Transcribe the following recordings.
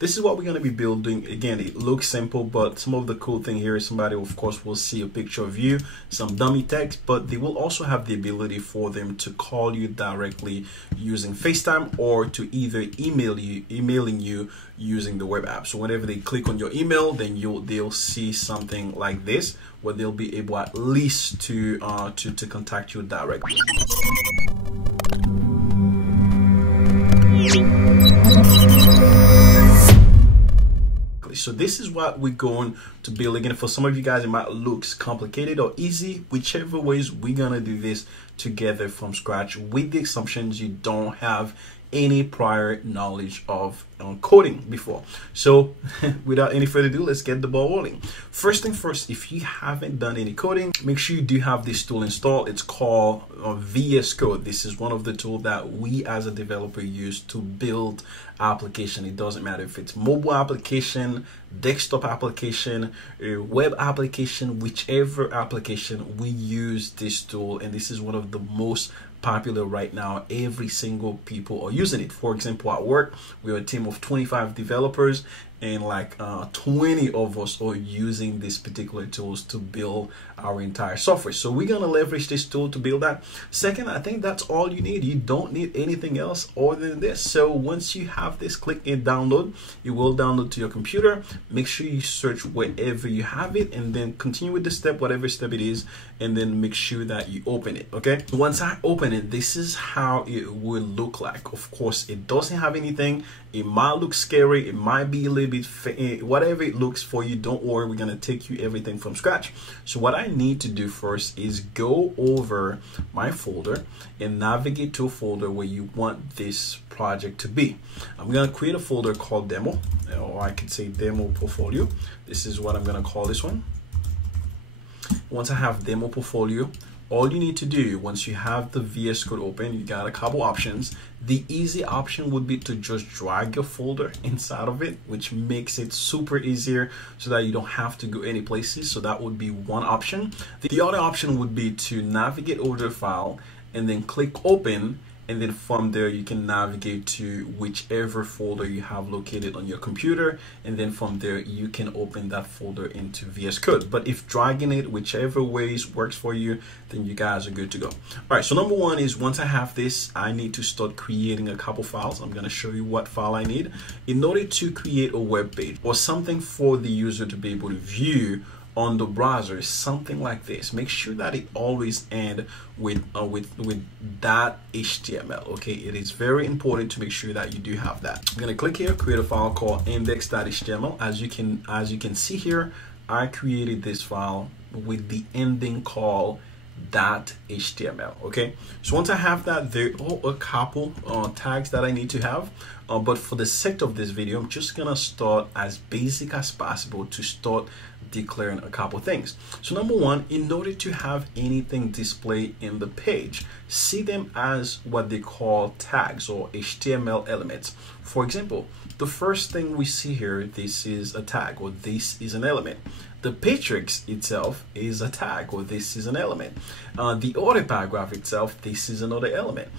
This is what we're going to be building. Again, it looks simple, but some of the cool thing here is somebody, of course, will see a picture of you, some dummy text, but they will also have the ability for them to call you directly using FaceTime or to either emailing you using the web app. So whenever they click on your email, then they'll see something like this, where they'll be able at least to contact you directly. So this is what we're going to build. Again, for some of you guys, it might look complicated or easy. Whichever ways, we're gonna do this together from scratch, with the assumptions you don't have any prior knowledge of coding before. So without any further ado, let's get the ball rolling. First thing first, if you haven't done any coding, make sure you do have this tool installed. It's called VS Code. This is one of the tools that we as a developer use to build application. It doesn't matter if it's mobile application, desktop application, web application, whichever application, we use this tool, and this is one of the most popular right now. Every single people are using it. For example, at work, we're a team of 25 developers, and like 20 of us are using these particular tools to build our entire software. So we're gonna leverage this tool to build that. Second, I think that's all you need. You don't need anything else other than this. So once you have this, click and download. It will download to your computer. Make sure you search wherever you have it, and then continue with the step, whatever step it is, and then make sure that you open it. Okay, once I open it, this is how it will look like. Of course, it doesn't have anything. It might look scary, it might be a little bit, whatever it looks for you, don't worry, we're gonna take you everything from scratch. So what I need to do first is go over my folder and navigate to a folder where you want this project to be. I'm gonna create a folder called demo, or I could say demo portfolio. This is what I'm gonna call this one. Once I have demo portfolio, all you need to do, once you have the VS Code open, you got a couple options. The easy option would be to just drag your folder inside of it, which makes it super easier so that you don't have to go any places. So that would be one option. The other option would be to navigate over the file and then click open, and then from there you can navigate to whichever folder you have located on your computer, and then from there you can open that folder into VS Code. But if dragging it whichever ways works for you, then you guys are good to go. All right, so number one is, once I have this, I need to start creating a couple files. I'm going to show you what file I need in order to create a web page or something for the user to be able to view on the browser. Something like this. Make sure that it always end with .html. Okay, it is very important to make sure that you do have that. I'm gonna click here, create a file called index.html. As you can see here, I created this file with the ending call .html. Okay, so once I have that, there are a couple tags that I need to have, but for the sake of this video, I'm just gonna start as basic as possible to start declaring a couple things. So number one, in order to have anything displayed in the page, see them as what they call tags or HTML elements. For example, the first thing we see here, this is a tag, or this is an element. The matrix itself is a tag, or this is an element. The other paragraph itself, this is another element.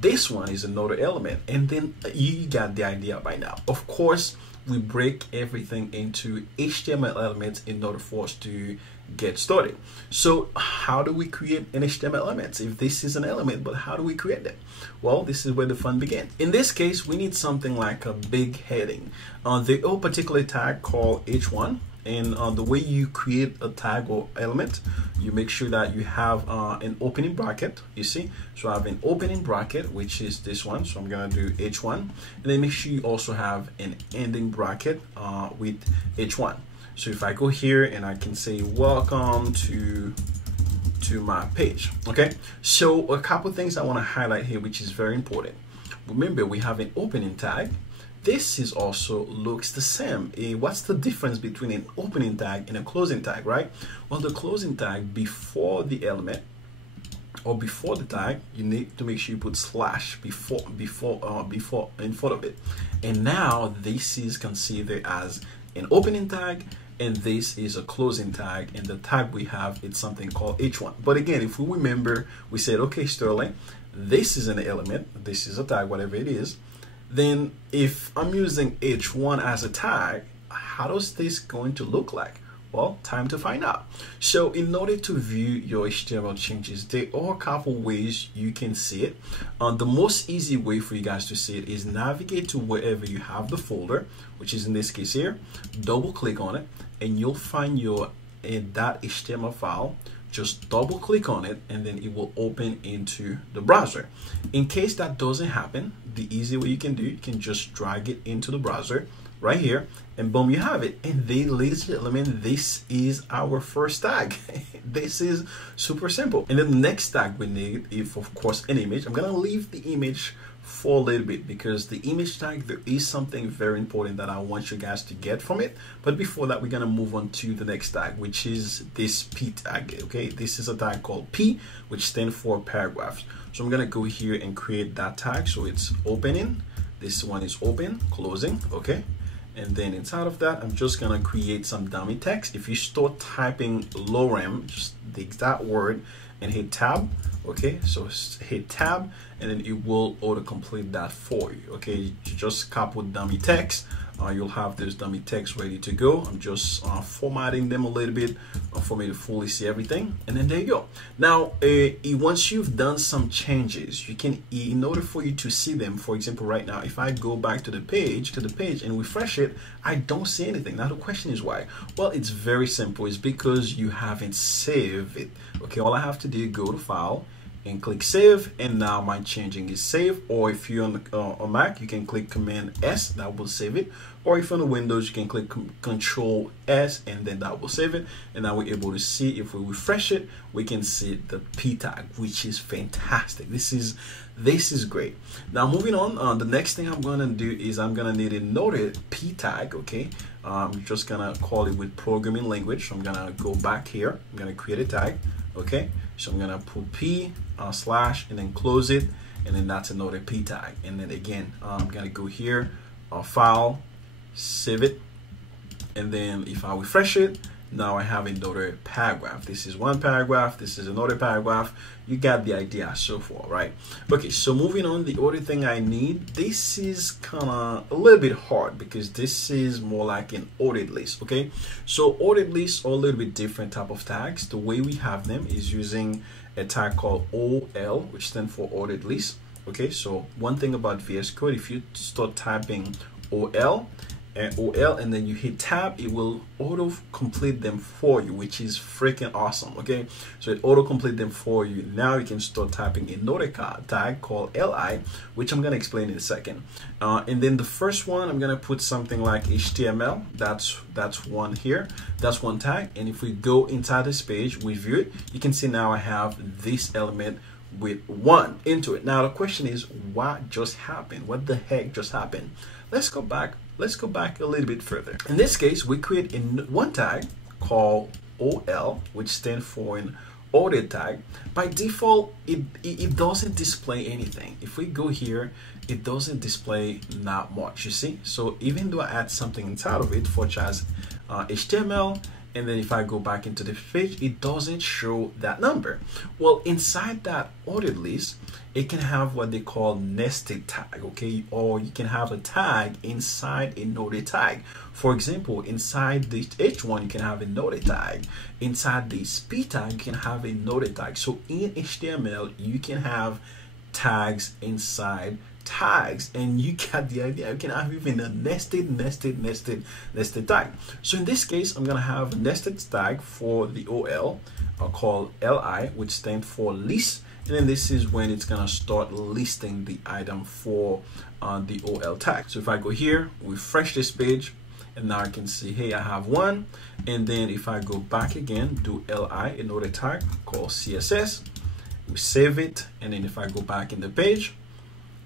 This one is another element, and then you got the idea by now. Of course, we break everything into HTML elements in order for us to get started. So how do we create an HTML element? If this is an element, but how do we create them? Well, this is where the fun begins. In this case, we need something like a big heading. The particular tag called h1. And the way you create a tag or element, you make sure that you have an opening bracket, you see. So I have an opening bracket, which is this one. So I'm gonna do h1, and then make sure you also have an ending bracket with h1. So if I go here and I can say welcome to my page. Okay, so a couple things I want to highlight here, which is very important. Remember, we have an opening tag. This is also looks the same. What's the difference between an opening tag and a closing tag, right? Well, the closing tag, before the element or before the tag, you need to make sure you put slash before in front of it. And now this is considered as an opening tag, and this is a closing tag, and the tag we have, it's something called h1. But again, if we remember, we said, okay, Sterling, this is an element, this is a tag, whatever it is. Then if I'm using h1 as a tag, how does this going to look like? Well, time to find out. So in order to view your HTML changes, there are a couple ways you can see it. The most easy way for you guys to see it is navigate to wherever you have the folder, which is in this case here, double click on it, and you'll find your .html file. Just double click on it and then it will open into the browser. In case that doesn't happen, the easy way you can do, you can just drag it into the browser right here, and boom, you have it. And then, ladies and gentlemen, this is our first tag. This is super simple. And then the next tag we need is, of course, an image. I'm gonna leave the image for a little bit because the image tag, there is something very important that I want you guys to get from it. But before that, we're gonna move on to the next tag, which is this P tag. Okay, this is a tag called P, which stands for paragraphs. So I'm gonna go here and create that tag. So it's opening, this one is open, closing, okay. And then inside of that, I'm just gonna create some dummy text. If you start typing lorem, just the exact word, and hit tab, okay, so hit tab, and then it will autocomplete that for you. Okay, you just copy dummy text, you'll have this dummy text ready to go. I'm just formatting them a little bit for me to fully see everything, and then there you go. Now once you've done some changes, you can, in order for you to see them, for example, right now if I go back to the page and refresh it, I don't see anything. Now the question is why? Well, it's very simple. It's because you haven't saved it. Okay, all I have to do, go to file and click save, and now my changing is saved. Or if you're on Mac, you can click Command S, that will save it. Or if you're on Windows, you can click Control S, and then that will save it. And now we're able to see, if we refresh it, we can see the P tag, which is fantastic. This is great. Now moving on, the next thing I'm gonna do is I'm gonna need a node P tag. Okay, I'm just gonna call it with programming language. So I'm gonna go back here. I'm gonna create a tag. Okay, so I'm gonna put P slash and then close it, and then that's another P tag. And then again, I'm gonna go here, file, save it, and then if I refresh it, now I have another paragraph. This is one paragraph, this is another paragraph. You got the idea so far, right? Okay, so moving on, the other thing I need, this is kind of a little bit hard because this is more like an ordered list. Okay, so ordered lists are a little bit different type of tags. The way we have them is using a tag called OL, which stands for ordered list. Okay, so one thing about VS Code, if you start typing OL and then you hit tab, it will auto complete them for you, which is freaking awesome. Okay, so it auto complete them for you. Now you can start typing another tag called li, which I'm going to explain in a second. And then the first one, I'm going to put something like HTML. That's one here, that's one tag. And if we go inside this page, we view it, you can see now I have this element with one into it. Now the question is, what just happened? What the heck just happened? Let's go back a little bit further. In this case, we create one tag called OL, which stands for an ordered tag. By default, it doesn't display anything. If we go here, it doesn't display not much, you see. So even though I add something inside of it, such as HTML, and then if I go back into the page, it doesn't show that number. Well, inside that ordered list, it can have what they call nested tag, okay? Or you can have a tag inside a node tag. For example, inside the H1, you can have a node tag. Inside this P tag, you can have a node tag. So in HTML, you can have tags inside tags, and you get the idea. You can have even a nested tag. So in this case, I'm gonna have a nested tag for the OL called li, which stands for list, and then this is when it's gonna start listing the item for the OL tag. So if I go here, refresh this page, and now I can see, hey, I have one. And then if I go back again, do li, another tag called CSS, we save it, and then if I go back in the page,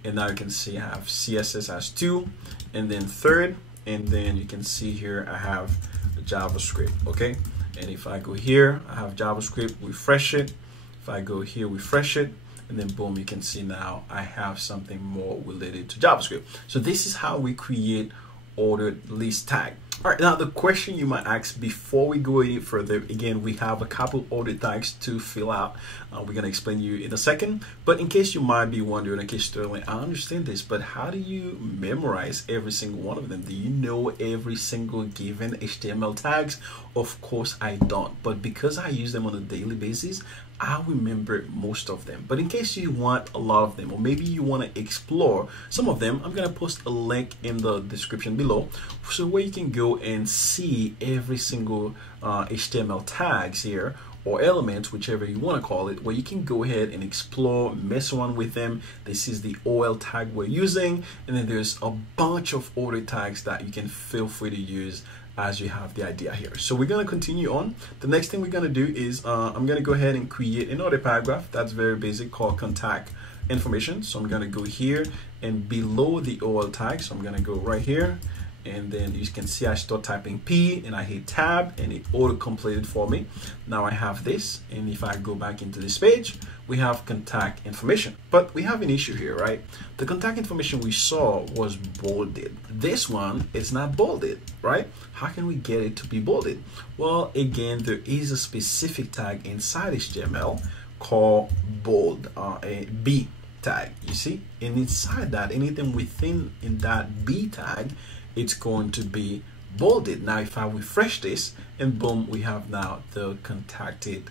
and now you can see I have CSS as 2, and then third, and then you can see here I have JavaScript. Okay, and if I go here, I have JavaScript, refresh it. If I go here, refresh it, and then boom, you can see now I have something more related to JavaScript. So this is how we create ordered list tag. All right, now the question you might ask before we go any further, again, we have a couple order tags to fill out. We're going to explain you in a second. But in case you might be wondering, okay, Sterling, I understand this, but how do you memorize every single one of them? Do you know every single given HTML tags? Of course, I don't. But because I use them on a daily basis, I remember most of them. But in case you want a lot of them, or maybe you want to explore some of them, I'm going to post a link in the description below, so where you can go and see every single HTML tags here, or elements, whichever you want to call it, where you can go ahead and explore, mess around with them. This is the OL tag we're using, and then there's a bunch of order tags that you can feel free to use as you have the idea here. So we're going to continue on. The next thing we're going to do is I'm going to go ahead and create another paragraph that's very basic called contact information. So I'm going to go here and below the OL tag, so I'm going to go right here, and then you can see I start typing P and I hit tab and it auto completed for me. Now I have this, and if I go back into this page, we have contact information. But we have an issue here, right? The contact information we saw was bolded. This one is not bolded, right? How can we get it to be bolded? Well, again, there is a specific tag inside HTML called bold, a B tag, you see? And inside that, anything within in that B tag, it's going to be bolded. Now, if I refresh this, and boom, we have now the contacted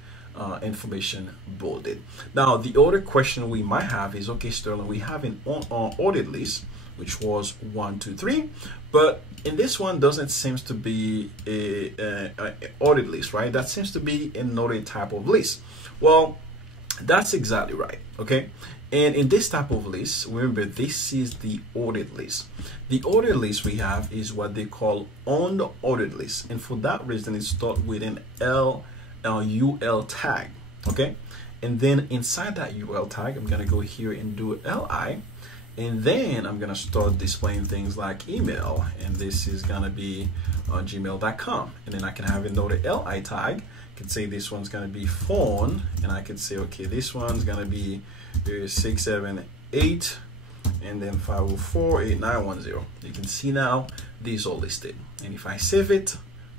information bolded. Now, the other question we might have is, okay, Sterling, we have an ordered list, which was 1, 2, 3, but in this one doesn't seem to be a ordered list, right? That seems to be another type of list. Well, that's exactly right, okay? And in this type of list, remember, this is the ordered list. The ordered list we have is what they call unordered list. And for that reason, it starts with an UL tag, okay? And then inside that UL tag, I'm gonna go here and do LI. And then I'm gonna start displaying things like email. And this is gonna be gmail.com. And then I can have another LI tag. I could say this one's gonna be phone. And I could say, okay, this one's gonna be 678 and then 504-8910. You can see now these are listed, and if I save it,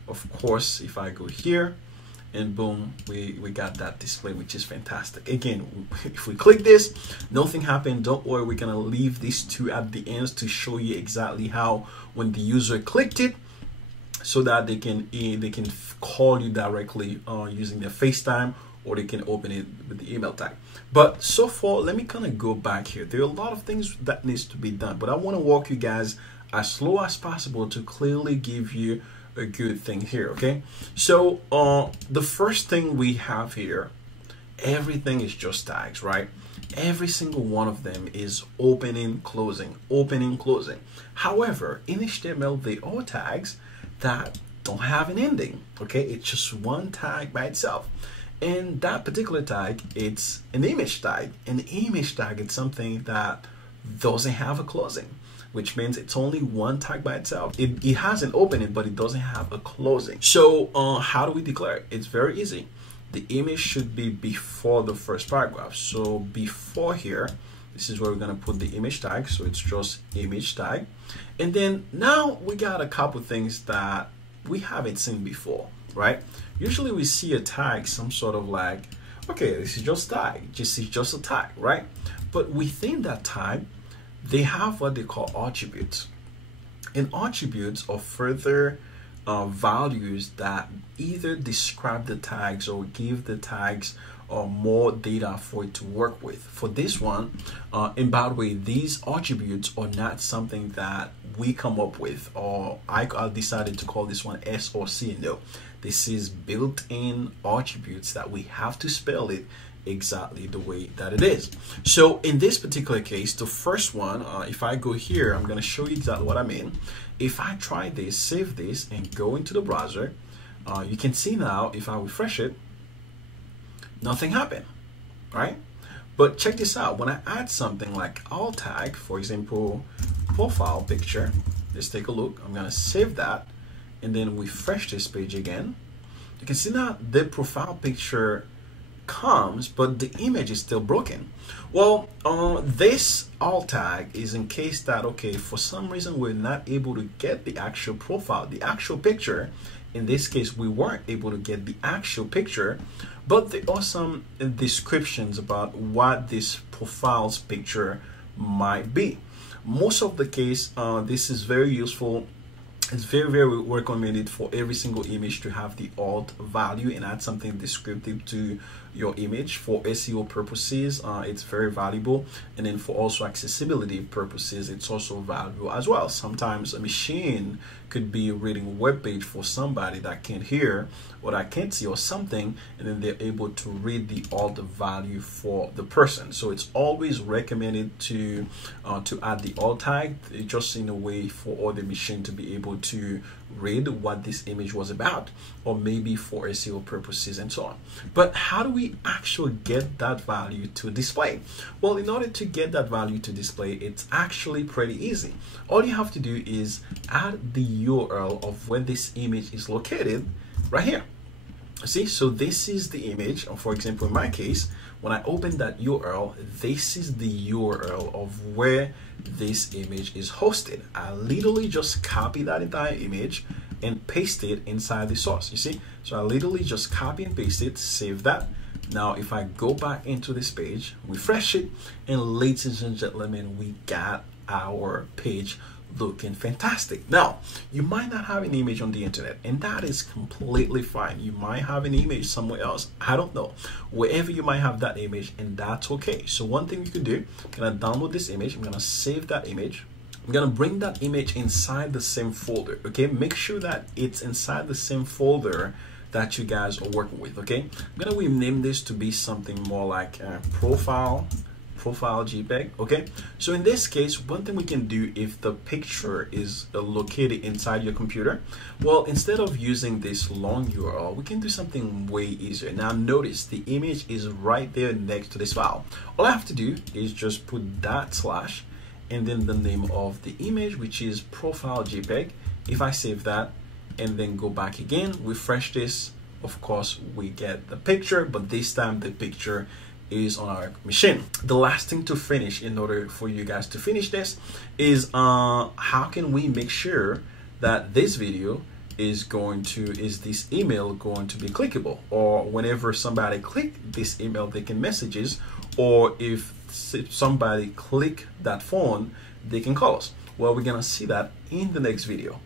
of course, if I go here and boom, we got that display, which is fantastic. Again, if we click this, nothing happened. Don't worry, we're gonna leave these two at the ends to show you exactly how when the user clicked it, so that they can call you directly using their FaceTime, or they can open it with the email tag. But so far, let me kind of go back here. There are a lot of things that needs to be done, but I want to walk you guys as slow as possible to clearly give you a good thing here, okay? So the first thing we have here, everything is just tags, right? Every single one of them is opening, closing, opening, closing. However, in HTML, they are tags that don't have an ending, okay? It's just one tag by itself. And that particular tag, it's an image tag. An image tag is something that doesn't have a closing, which means it's only one tag by itself. It has an opening, but it doesn't have a closing. So how do we declare it? It's very easy. The image should be before the first paragraph. So before here, this is where we're gonna put the image tag. So it's just image tag. And then now we got a couple things that we haven't seen before, right? Usually we see a tag, some sort of like, okay, this is just tag, this is just a tag, right? But within that tag, they have what they call attributes. And attributes are further values that either describe the tags or give the tags more data for it to work with. For this one, and by the way, these attributes are not something that we come up with, or I decided to call this one S or C. No, this is built-in attributes that we have to spell it exactly the way that it is. So in this particular case, the first one, if I go here, I'm going to show you exactly what I mean. If I try this, save this, and go into the browser, you can see now, if I refresh it, nothing happened, right? But check this out. When I add something like alt tag, for example, profile picture, let's take a look. I'm going to save that and then refresh this page again. You can see now the profile picture comes, but the image is still broken. Well, this alt tag is in case that, okay, for some reason we're not able to get the actual profile, the actual picture. In this case, we weren't able to get the actual picture, but there are some descriptions about what this profile's picture might be. Most of the case, this is very useful. It's very recommended for every single image to have the alt value and add something descriptive to your image. For SEO purposes, it's very valuable, and then for also accessibility purposes, it's also valuable as well. Sometimes a machine could be reading a web page for somebody that can't hear or that can't see or something, and then they're able to read the alt value for the person. So it's always recommended to add the alt tag, just in a way for all the machine to be able to read what this image was about, or maybe for SEO purposes and so on. But how do we actually get that value to display? Well, in order to get that value to display, it's actually pretty easy. All you have to do is add the URL of where this image is located right here. See, so this is the image. For example, in my case, when I open that URL, this is the URL of where this image is hosted. I literally just copy that entire image and paste it inside the source. You see, so I literally just copy and paste it, save that. Now, if I go back into this page, refresh it, and ladies and gentlemen, we got our page looking fantastic. Now, you might not have an image on the internet, and that is completely fine. You might have an image somewhere else, I don't know, wherever you might have that image, and that's okay. So one thing you can do, I'm gonna download this image, I'm gonna save that image, I'm gonna bring that image inside the same folder. Okay, make sure that it's inside the same folder that you guys are working with. Okay, I'm gonna rename this to be something more like profile JPEG. Okay, so in this case, one thing we can do if the picture is located inside your computer, well, instead of using this long URL, we can do something way easier. Now notice the image is right there next to this file. All I have to do is just put / and then the name of the image, which is profile JPEG. If I save that and then go back again, refresh this, of course we get the picture, but this time the picture is on our machine. The last thing to finish, in order for you guys to finish this, is how can we make sure that this video is this email going to be clickable, or whenever somebody click this email they can messages, or if somebody click that phone they can call us. Well, we're gonna see that in the next video.